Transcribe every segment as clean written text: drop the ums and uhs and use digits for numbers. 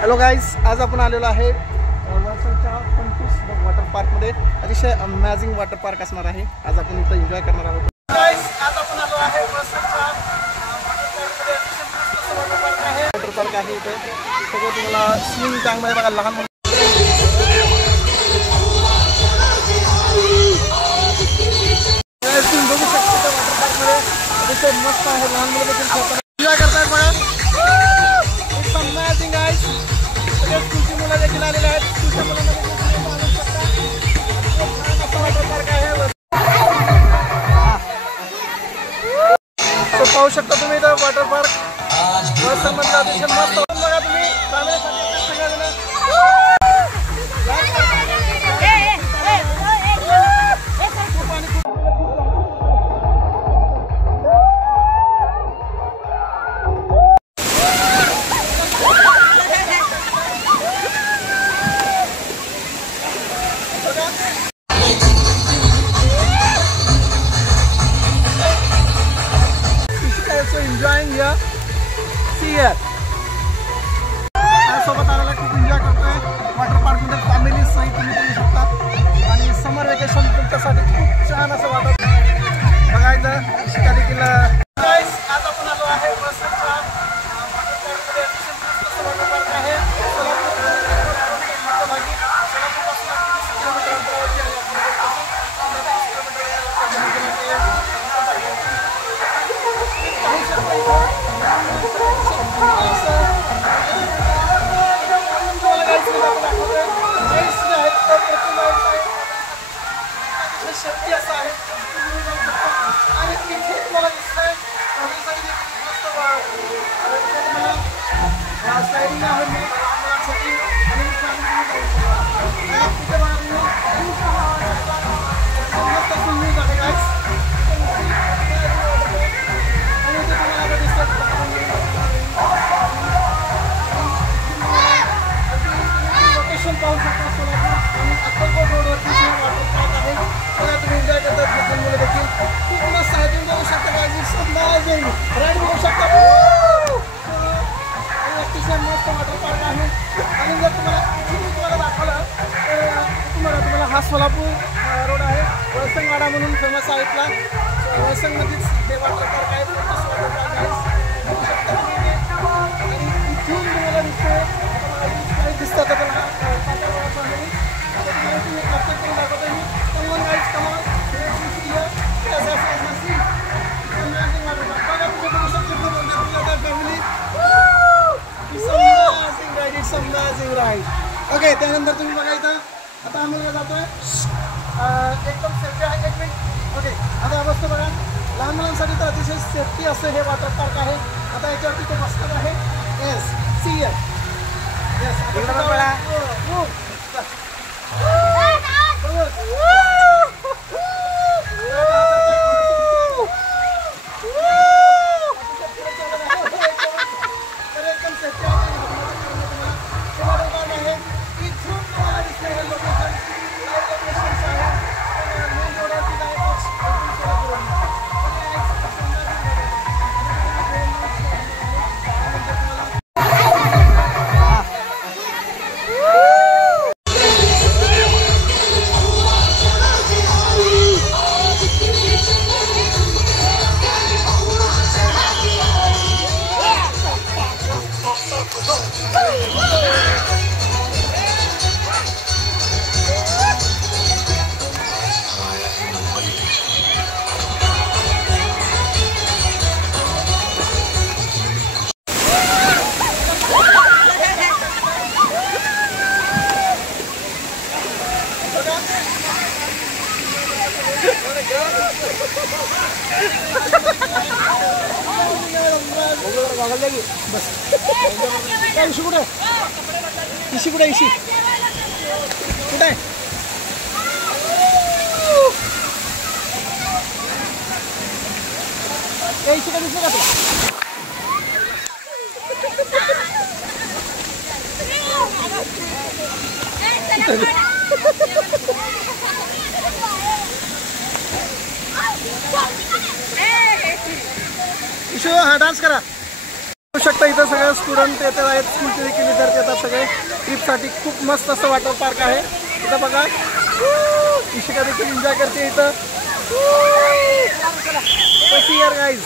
Hello guys, आज आपण आलेलो आहे वळसंगच्या फंटूस वॉटर पार्कमध्ये. अतिशय अमेझिंग वॉटर पार्क असणार आहे. आज आपण इथं एन्जॉय करणार आहोत. गाईज, आज आपण आलो आहे वळसंगच्या वॉटर पार्क आहे. वॉटर पार्क आहे इथे सगळं तुम्हाला स्विमिंग टँकमध्ये बघा. लहान मुलं तुम्ही बघू शकता वॉटर पार्कमध्ये अतिशय मस्त आहे. लहान मुलं देखील एन्जॉय करतायत बघा. It's amazing guys. स्कूलची मुलं देखील आलेले आहेत. स्कूलच्या मुलांना देखील आणू शकता. वॉटर पार्क आहे. पाहू शकता तुम्ही इथं वॉटर पार्क वळसंगमधलं अतिशय मस्त बघा. तुम्ही फॅमिलीसाठी सगळ्यांना enjoying here. See here. सोबत आलेला खूप एन्जॉय करतोय वॉटर पार्क मध्ये. फॅमिली सहित तुम्ही करू शकता आणि समर वेकेशन तुमच्यासाठी खूप छान असं वाटत बघा. इथं शिका देखील. गाईज, आज आपण आलो आहे वळसंगच्या वॉटर पार्क आहे. शक्ती असं आहे आणि इथे तुम्हाला दिसतंय स्लायडिंग आहे मुलांसाठी आणि तिथे मस्त स्विमिंग आहे गाईज. आणि इथे तुम्हाला दिसतात लोकेशन पाहू शकता. सोलापूर आणि अक्कलकोट रोडवरती वॉटर पार्क आहे. तुम्ही एन्जॉय करतात. लहान मुलं देखील खूप मस्त आहे. तुम्ही बघू शकता गाईज. राईड बघू शकता. अतिशय मस्त वॉटर पार्क आहे. आणि जर तुम्हाला दाखवलं तर तुम्हाला हा सोलापूर रोड आहे. वळसंगवाडा म्हणून फेमस आहे. इथला वळसंगमध्येच हे वॉटर पार्क आहे. वॉटर पार्क आहे. बघू शकता तुम्ही. आणि इथून तुम्हाला दिसतोय दिसतात आपण ओके. त्यानंतर तुम्ही बघा इथं आता आम्ही जातोय एकदम सेफ्टी आहे. 1 मिनिट. ओके, आता अवस्था बघा. लहान मुलांसाठी तर अतिशय सेफ्टी असं हे वॉटर पार्क आहे. आता याच्यावरती तो बसतात आहे. Yes, see yes. बस इशी कुठे इशी कुठे इशी कुठे इशी का दिसलं का इशू हा डान्स करा. बघू शकता इथं सगळे स्टुडंट येत आहेत, स्कूलचे देखील विद्यार्थी येतात सगळे ट्रिपसाठी. खूप मस्त असं वॉटर पार्क आहे इथं बघा. इशिका देखील एन्जॉय करते इथं. कशी यार गाईज.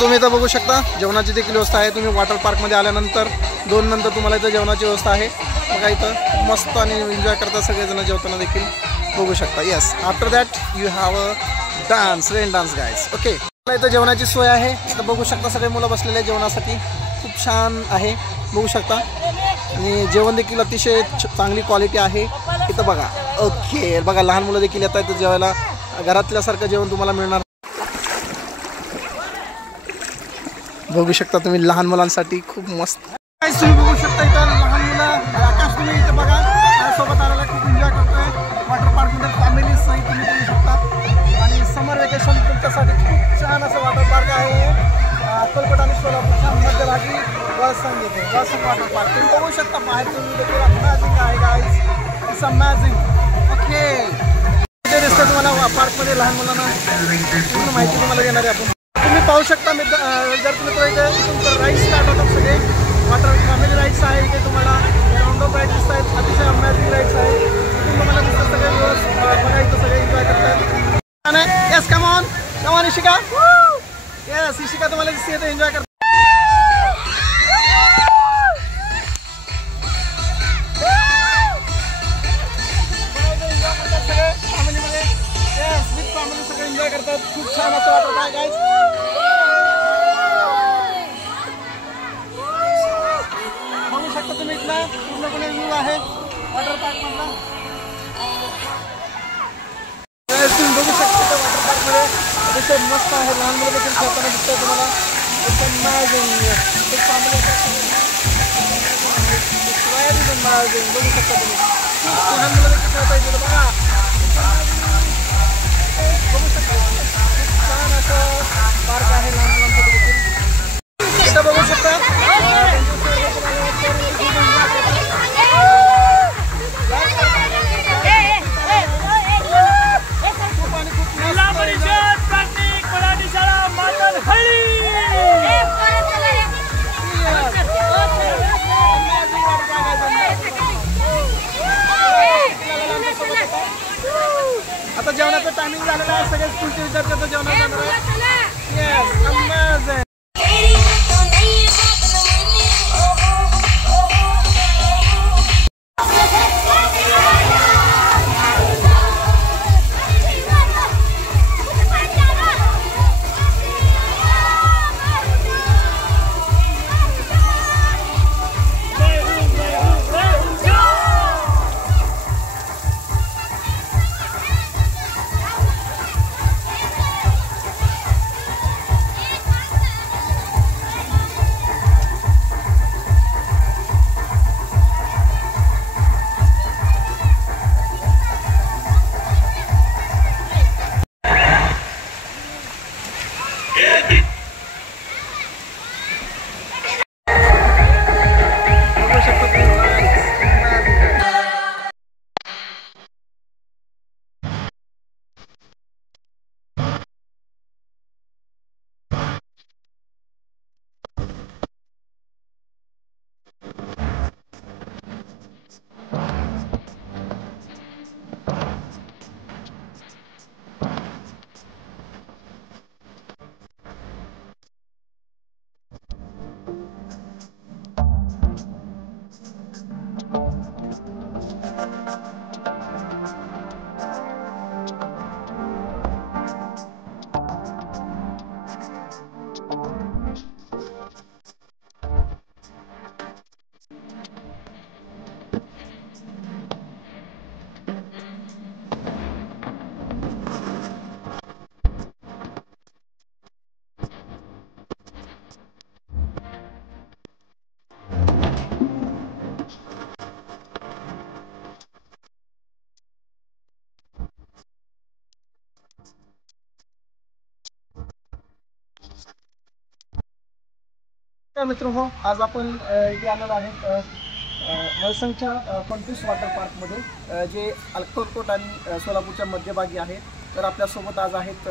तुम्ही इथं बघू शकता जेवणाची देखील व्यवस्था आहे. तुम्ही वॉटर पार्कमध्ये आल्यानंतर 2 नंतर तुम्हाला इथं जेवणाची व्यवस्था आहे बघा. इथं मस्त आणि एन्जॉय करता सगळेजण जेवताना देखील बघू शकता. Yes, after that you have a dance, rain dance guys. Okay, इथं जेवणाची सोय आहे. इथं बघू शकता सगळे मुलं बसलेले जेवणासाठी. खूप छान आहे बघू शकता आणि जेवण देखील अतिशय चांगली क्वालिटी आहे इथं बघा. ओके बघा, लहान मुलं देखील येतात इथं जेवायला. घरातल्यासारखं जेवण तुम्हाला मिळणार. बघू शकता तुम्ही लहान मुलांसाठी खूप मस्त. तुम्ही बघू शकता इथं लहान मुलं. आकाश तुम्ही इथं बघा सोबत आलेला खूप एन्जॉय करतोय वॉटर पार्कमध्ये. फॅमिली सहित तुम्ही बघू शकता आणि समर वेकेशन तुमच्यासाठी खूप छान असं वॉटर पार्क आहे. अक्कलकोट आणि सोलापूरच्या मध्यभागी वळसंग येते, वळसंग वॉटर पार्क. तुम्ही बघू शकता बाहेर तुम्ही देखील अमेझिंग आहे गाईज. It's amazing. ओके, इथे दिसतं तुम्हाला पार्कमध्ये लहान मुलांना पूर्ण माहिती तुम्हाला देणार आहे आपण. तुम्ही पाहू शकता जर तुम्ही इथे तुमचं राईड्स स्टार्ट होतात सगळे. वॉटर फॅमिली राईड्स आहे इथे तुम्हाला. राऊंड ऑफ राईड्स दिसत आहेत, अतिशय अमेझिंग राईड्स आहेत. तुम्हाला दिसतं सगळे बघा इथं सगळे एन्जॉय करतात. Yes, come on Ishika. Yes, Ishika तुम्हाला दिसते इथे एन्जॉय करतात. फॅमिलीमध्ये येस विथ फॅमिली सगळे एन्जॉय करतात. खूप छान असं वॉटर पार्क आहे. बघू शकता तुम्ही इथला पूर्णपणे व्ह्यू आहे वॉटर पार्क मधला. तुम्ही बघू शकता वॉटर पार्कमध्ये अतिशय मस्त आहे. लहान मुलं देखील खेळताना दिसतंय तुम्हाला. बघू शकता तुम्ही लहान मुलं देखील खेळता येते बघा. बघू शकता खूप छान असं पार्क आहे लहान मुलांसाठी देखील. इथं बघू शकता आता जेवणाचं टायमिंग झालेलं आहे. सगळे स्कूलचे विद्यार्थी आता जेवणात जाणार आहेत. Yes, amazing. मित्रांनो, आज आपण इथे आलेलो आहेत वळसंगच्या फंटूस वॉटर पार्कमध्ये, जे अक्कलकोट आणि सोलापूरच्या मध्यभागी आहे. तर आपल्यासोबत आज आहेत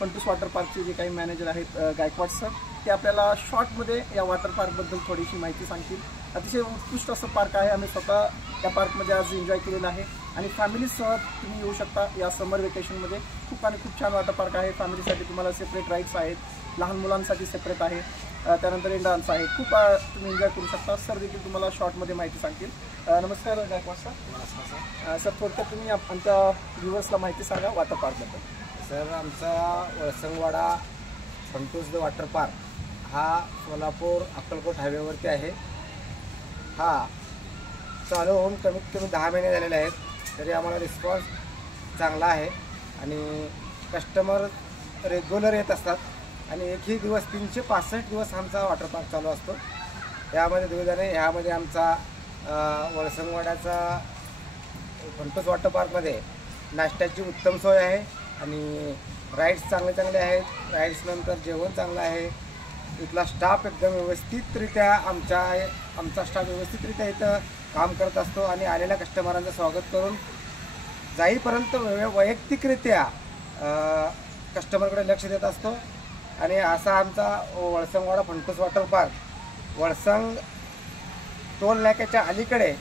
फंटूस वॉटर पार्कचे जे काही मॅनेजर आहेत गायकवाड सर. ते आपल्याला शॉर्टमध्ये या वॉटर पार्कबद्दल थोडीशी माहिती सांगतील. अतिशय उत्कृष्ट असं पार्क आहे. आम्ही स्वतः त्या पार्कमध्ये आज एन्जॉय केलेलं आहे आणि फॅमिलीसह तुम्ही येऊ शकता या समर वेकेशनमध्ये. खूप छान वॉटर पार्क आहे. फॅमिलीसाठी तुम्हाला सेपरेट राईड्स आहेत, लहान मुलांसाठी सेपरेट आहे, त्यानंतर एंडान्स आहे. खूप तुम्ही एन्जॉय करू शकता. सर देखील तुम्हाला शॉर्टमध्ये माहिती सांगतील. नमस्कार गायकवाड सर. नमस्कार सर, थोडक्यात तुम्ही आमच्या व्ह्युअर्सला माहिती सांगा वॉटर पार्कबद्दल. सर, आमचा वळसंगवाडा फंटूस वॉटर पार्क हा सोलापूर अक्कलकोट हायवेवरती आहे. हा चालू होऊन कमीत कमी 10 महिने झालेले आहेत. तरी आम्हाला रिस्पॉन्स चांगला आहे आणि कस्टमर रेग्युलर येत असतात आणि एकही दिवस 365 दिवस आमचा वॉटर पार्क चालू असतो. यामध्ये दुविधाने ह्यामध्ये आमचा वळसंगवाड्याचा फंटूस वॉटर पार्कमध्ये नाश्त्याची उत्तम सोय आहे आणि राईड्स चांगले आहेत. राईड्सनंतर जेवण चांगलं आहे. इथला स्टाफ एकदम व्यवस्थितरित्या आमचा स्टाफ व्यवस्थितरित्या इथं काम करत असतो आणि आलेल्या कस्टमरांचं स्वागत करून जाईपर्यंत वैयक्तिकरित्या कस्टमरकडे लक्ष देत असतो. आणि असा आमचा वळसंगवाडा फंटूस वॉटर पार्क वळसंग टोल नाक्याच्या अलीकडे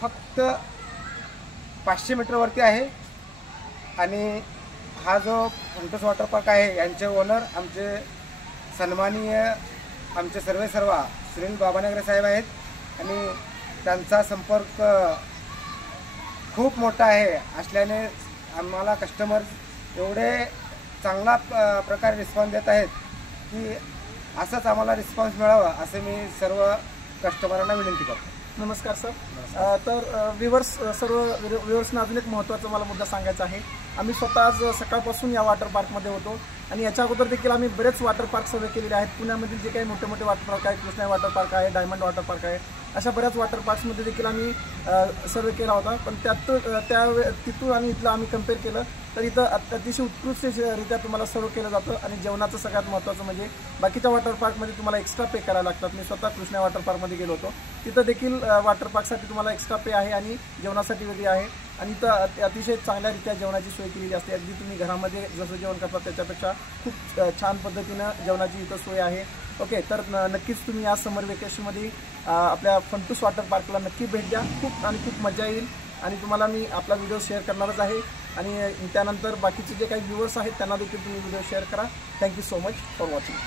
फक्त 500 मीटरवरती आहे. आणि हा जो फंटूस वॉटर पार्क आहे यांचे ओनर आमचे सन्माननीय आमचे सर्वेसर्वा सुनील बाबानगरे साहेब आहेत आणि त्यांचा संपर्क खूप मोठा आहे असल्याने आम्हाला कस्टमर एवढे चांगला प्रकारे रिस्पॉन्स देत आहेत की असाच आम्हाला रिस्पॉन्स मिळावा असं मी सर्व कस्टमरांना विनंती करतो. नमस्कार सर. तर सर्व व्ह्युअर्सना अजून एक महत्त्वाचा मला मुद्दा सांगायचा आहे. आम्ही स्वतः आज सकाळपासून या वॉटर पार्कमध्ये होतो आणि याच्या अगोदर देखील आम्ही बरेच वॉटर पार्क सर्वे केलेले आहेत. पुण्यामधील जे काही मोठे वॉटर पार्क आहे, कृष्णा वॉटर पार्क आहे, डायमंड वॉटर पार्क आहे, अशा बऱ्याच वॉटर पार्क्समध्ये देखील आम्ही सर्वे केला होता. पण तिथून आणि इथलं आम्ही कम्पेअर केलं तर इथं अतिशय उत्कृष्टरित्या तुम्हाला सर्व केलं जातं. आणि जेवणाचं सगळ्यात महत्त्वाचं म्हणजे बाकीच्या वॉटर पार्कमध्ये तुम्हाला एक्स्ट्रा पे करायला लागतात. मी स्वतः कृष्णा वॉटर पार्कमध्ये गेलो होतो. तिथं देखील वॉटर पार्कसाठी तुम्हाला एक्स्ट्रा पे आहे आणि जेवणासाठी वेगळी आहे. आणि इथं अतिशय चांगल्यारीत्या जेवणाची सोय केलेली असते. अगदी तुम्ही घरामध्ये जसं जेवण करता त्याच्यापेक्षा खूप छान पद्धतीनं जेवणाची इथं सोय आहे. ओके, तर नक्कीच तुम्ही या समर वेकेशनमध्ये आपल्या फंटूस वॉटर पार्कला नक्की भेट द्या. खूप मजा येईल आणि तुम्हाला मी आपला व्हिडिओ शेअर करणारच आहे. आणि त्यानंतर बाकीचे जे काही व्ह्युअर्स आहेत त्यांना देखील तुम्ही व्हिडिओ शेअर करा. Thank you so much for watching.